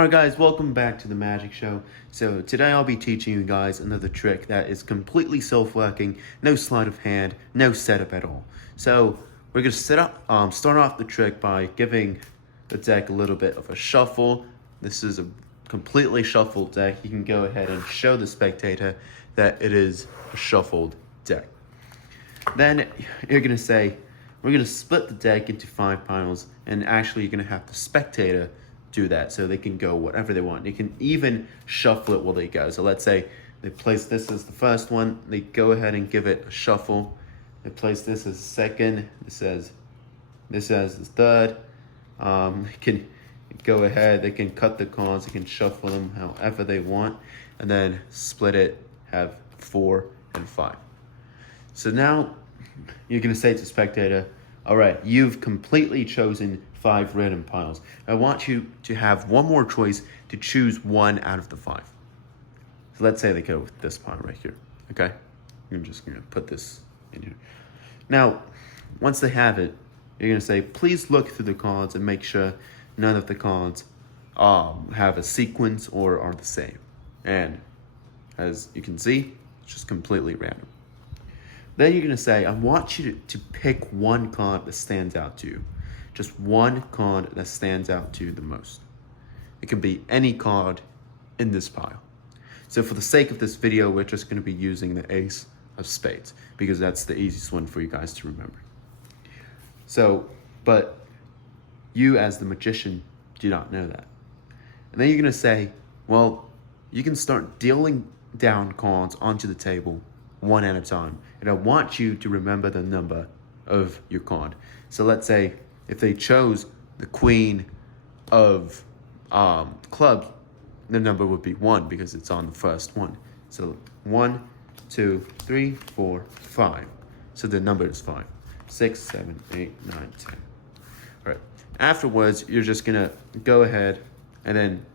Alright guys, welcome back to the Magic Show. So today I'll be teaching you guys another trick that is completely self-working, no sleight of hand, no setup at all. So we're going to start off the trick by giving the deck a little bit of a shuffle. This is a completely shuffled deck. You can go ahead and show the spectator that it is a shuffled deck. Then you're going to say, we're going to split the deck into 5 piles, and actually you're going to have the spectator do that so they can go whatever they want. You can even shuffle it while they go. So let's say they place this as the first one, they go ahead and give it a shuffle. They place this as the second, this as the third. They can go ahead, they can cut the cards, they can shuffle them however they want, and then split it, have 4 and 5. So now you're gonna say to the spectator, all right, you've completely chosen 5 random piles. I want you to have one more choice to choose one out of the 5. So let's say they go with this pile right here, okay? I'm just gonna put this in here. Now, once they have it, you're gonna say, please look through the cards and make sure none of the cards have a sequence or are the same. And as you can see, it's just completely random. Then you're gonna say, I want you to pick one card that stands out to you. Just one card that stands out to you the most. It can be any card in this pile. So for the sake of this video, we're just gonna be using the Ace of Spades because that's the easiest one for you guys to remember. So, but you as the magician do not know that. And then you're gonna say, well, you can start dealing down cards onto the table one at a time. And I want you to remember the number of your card. So let's say if they chose the Queen of clubs, the number would be 1 because it's on the first one. So 1, 2, 3, 4, 5. So the number is 5. 6, 7, 8, 9, 10. All right. Afterwards, you're just gonna go ahead and then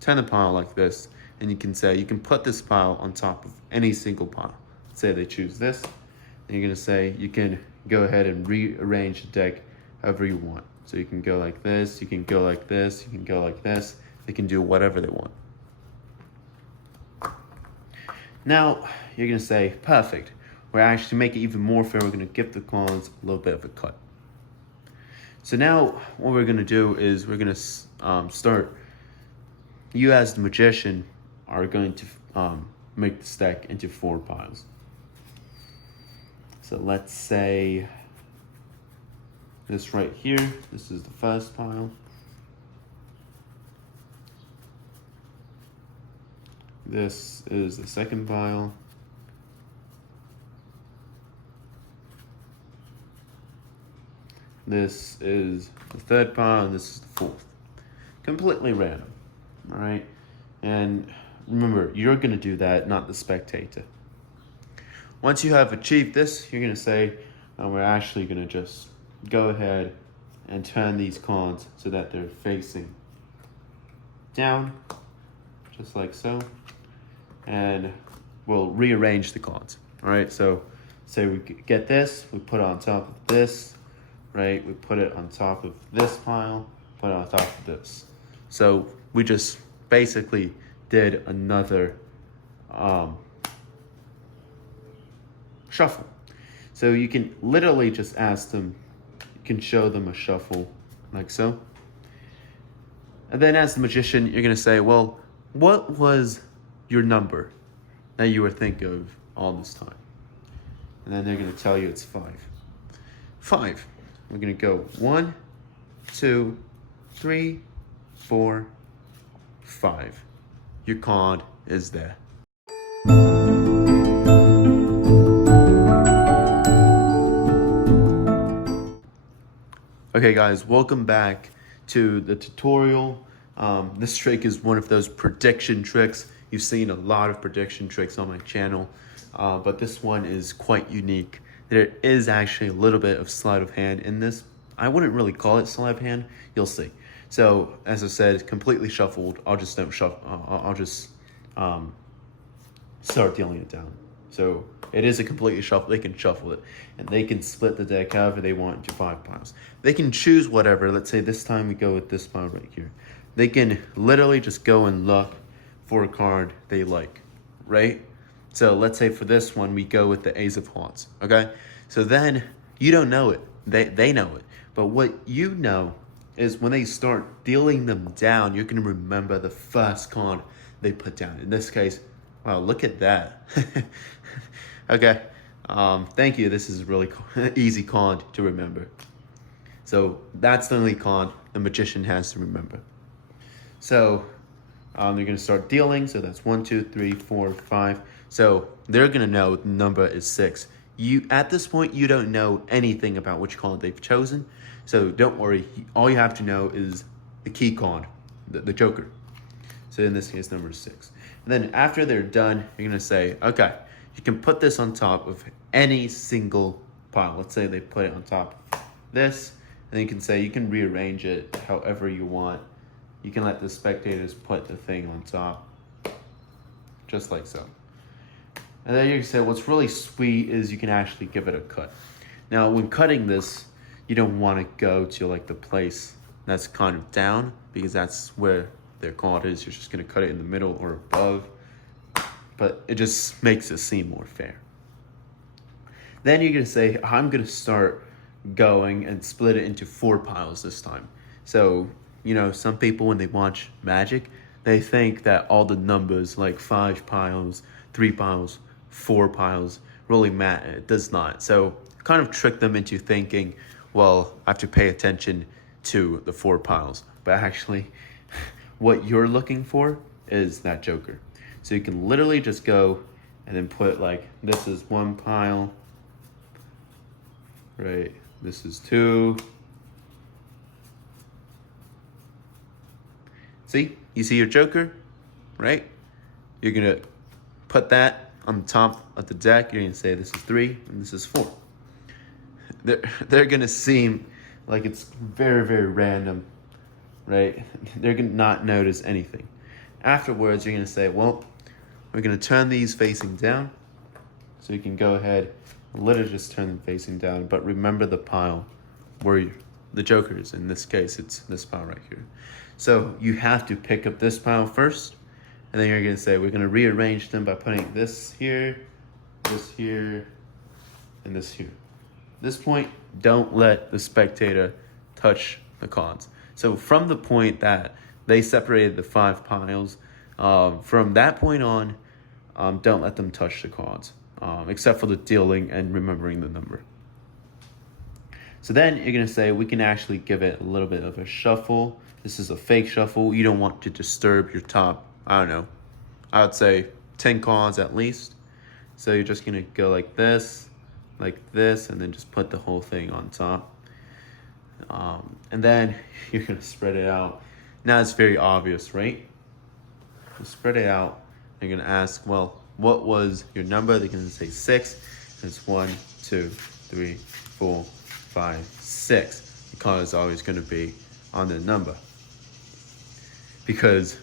turn the pile like this. And you can say, you can put this pile on top of any single pile. Say they choose this, and you're gonna say, you can go ahead and rearrange the deck however you want. So you can go like this, you can go like this, you can go like this. They can do whatever they want. Now, you're gonna say, perfect. We're actually to make it even more fair, we're gonna give the cards a little bit of a cut. So now, what we're gonna do is we're gonna start, you as the magician are going to make the deck into 4 piles. So let's say this right here, this is the first pile. This is the second pile. This is the third pile, and this is the fourth. Completely random, all right? And remember, you're gonna do that, not the spectator. Once you have achieved this, you're gonna say, we're actually gonna just go ahead and turn these cards so that they're facing down, just like so. And we'll rearrange the cards, all right? So say we get this, we put it on top of this, right? We put it on top of this pile, put it on top of this. So we just basically did another shuffle. So you can literally just ask them, you can show them a shuffle like so. And then as the magician, you're gonna say, well, what was your number that you were thinking of all this time? And then they're gonna tell you it's 5. 5. We're gonna go 1, 2, 3, 4, 5. Your card is there. Okay guys, welcome back to the tutorial. This trick is one of those prediction tricks. You've seen a lot of prediction tricks on my channel, but this one is quite unique. There is actually a little bit of sleight of hand in this. I wouldn't really call it sleight of hand, you'll see. So as I said, completely shuffled. I'll just start dealing it down. So it is a completely shuffle. They can shuffle it, and they can split the deck however they want into 5 piles. They can choose whatever. Let's say this time we go with this pile right here. they can literally just go and look for a card they like, right? So let's say for this one, we go with the Ace of Hearts, okay? So then you don't know it. They know it. But what you know is when they start dealing them down, you're going to remember the first card they put down. In this case, wow, look at that. Okay, thank you. This is a really easy card to remember. So that's the only card the magician has to remember. So they're going to start dealing. So that's 1, 2, 3, 4, 5. So they're going to know the number is 6. At this point, you don't know anything about which card they've chosen. So don't worry. All you have to know is the key card, the Joker. So in this case, number 6. And then after they're done, you're going to say, okay, you can put this on top of any single pile. Let's say they put it on top of this. And you can say you can rearrange it however you want. You can let the spectators put the thing on top, just like so. And then you can say what's really sweet is you can actually give it a cut. Now, when cutting this, you don't want to go to like the place that's kind of down, because that's where their card is. You're just going to cut it in the middle or above, but it just makes it seem more fair. Then you're going to say, I'm going to start going and split it into 4 piles this time. So, you know, some people when they watch magic, they think that all the numbers like 5 piles, 3 piles, 4 piles really matter. It does not. So kind of trick them into thinking, well, I have to pay attention to the 4 piles. But actually, what you're looking for is that Joker. So you can literally just go and then put like, this is 1 pile, right? This is 2. See, you see your Joker, right? You're gonna put that on the top of the deck. You're gonna say this is 3 and this is 4. They're gonna seem like it's very, very random, right? They're gonna not notice anything. Afterwards, you're gonna say, well, we're gonna turn these facing down. So you can go ahead and literally just turn them facing down, but remember the pile where the Joker is. In this case, it's this pile right here. So you have to pick up this pile first, and then you're gonna say, we're gonna rearrange them by putting this here, and this here. At this point, don't let the spectator touch the cards. So from the point that they separated the 5 piles, from that point on, don't let them touch the cards, except for the dealing and remembering the number. So then you're gonna say, we can actually give it a little bit of a shuffle. This is a fake shuffle. You don't want to disturb your top, I don't know, I would say 10 cards at least. So you're just gonna go like this, and then just put the whole thing on top. And then you're gonna spread it out. Now it's very obvious, right? You spread it out. You're gonna ask, well, what was your number? They're gonna say 6. And it's 1, 2, 3, 4, 5, 6. The card is always gonna be on the number, because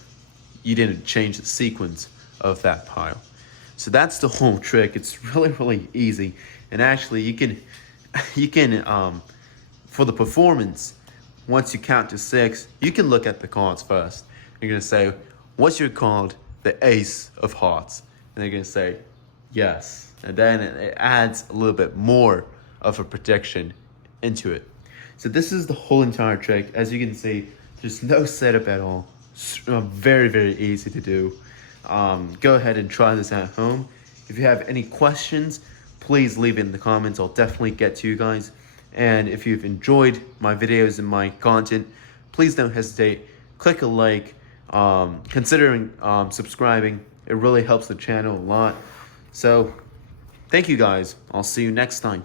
you didn't change the sequence of that pile. So that's the whole trick. It's really, really easy. And actually you can for the performance, once you count to 6, you can look at the cards first. You're gonna say, what's your card? The Ace of Hearts. And they're gonna say, yes. And then it adds a little bit more of a prediction into it. So this is the whole entire trick. As you can see, there's no setup at all. Very, very easy to do. Go ahead and try this at home. If you have any questions, please leave it in the comments. I'll definitely get to you guys. And if you've enjoyed my videos and my content, please don't hesitate. Click a like. Considering subscribing. It really helps the channel a lot. So thank you guys. I'll see you next time.